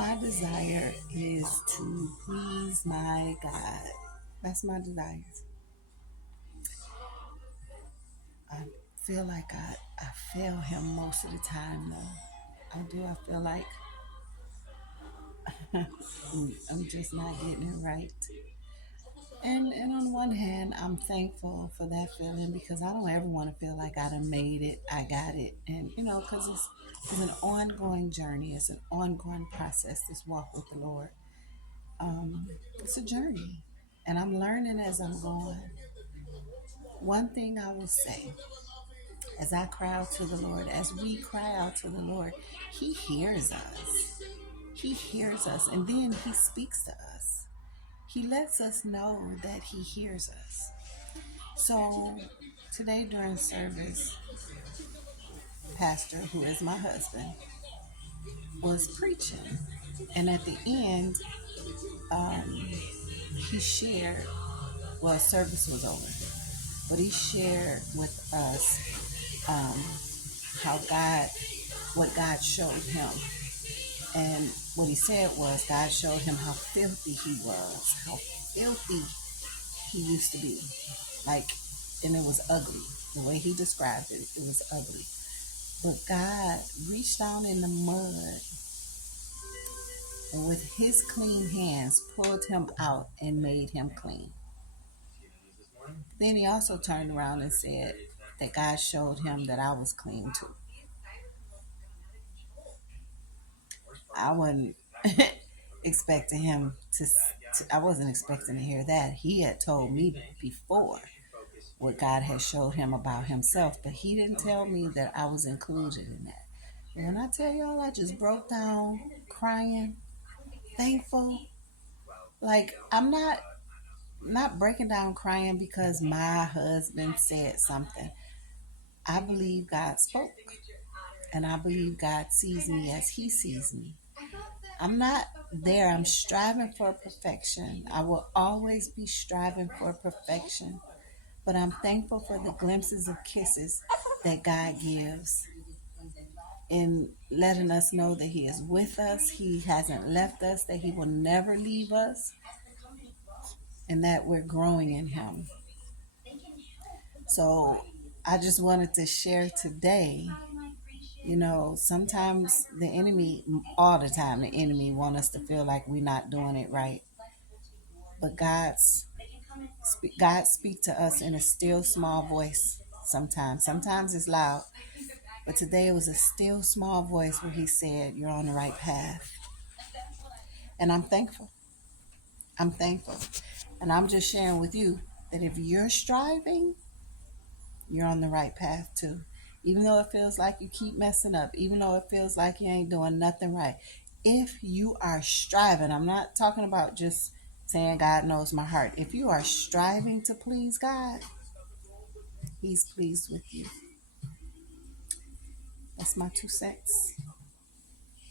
My desire is to please my God. That's my desire. I feel like I fail him most of the time though. I do. I feel like I'm just not getting it right. And on one hand, I'm thankful for that feeling because I don't ever want to feel like I done made it, I got it. And, because it's an ongoing journey, it's an ongoing process, this walk with the Lord. It's a journey, and I'm learning as I'm going. One thing I will say, as I cry out to the Lord, as we cry out to the Lord, He hears us. He hears us, and then He speaks to us. He lets us know that He hears us. So today during service, Pastor, who is my husband, was preaching. And at the end, he shared, well, service was over, but he shared with us how what God showed him. And what he said was God showed him how filthy he was, how filthy he used to be. Like, and it was ugly. The way he described it, it was ugly. But God reached down in the mud and with his clean hands pulled him out and made him clean. Then he also turned around and said that God showed him that I was clean too. I wasn't expecting him I wasn't expecting to hear that. He had told me before what God had showed him about himself, but he didn't tell me that I was included in that. And when I tell y'all, I just broke down crying, thankful. Like, I'm not breaking down crying because my husband said something. I believe God spoke, and I believe God sees me as he sees me. I'm not there. I'm striving for perfection. I will always be striving for perfection. But I'm thankful for the glimpses of kisses that God gives in letting us know that He is with us. He hasn't left us, that He will never leave us, and that we're growing in Him. So I just wanted to share today. Sometimes the enemy, all the time, the enemy want us to feel like we're not doing it right. But God speak to us in a still small voice sometimes. Sometimes it's loud. But today it was a still small voice where he said, you're on the right path. And I'm thankful. I'm thankful. And I'm just sharing with you that if you're striving, you're on the right path too. Even though it feels like you keep messing up, even though it feels like you ain't doing nothing right. If you are striving, I'm not talking about just saying God knows my heart. If you are striving to please God, He's pleased with you. That's my 2 cents.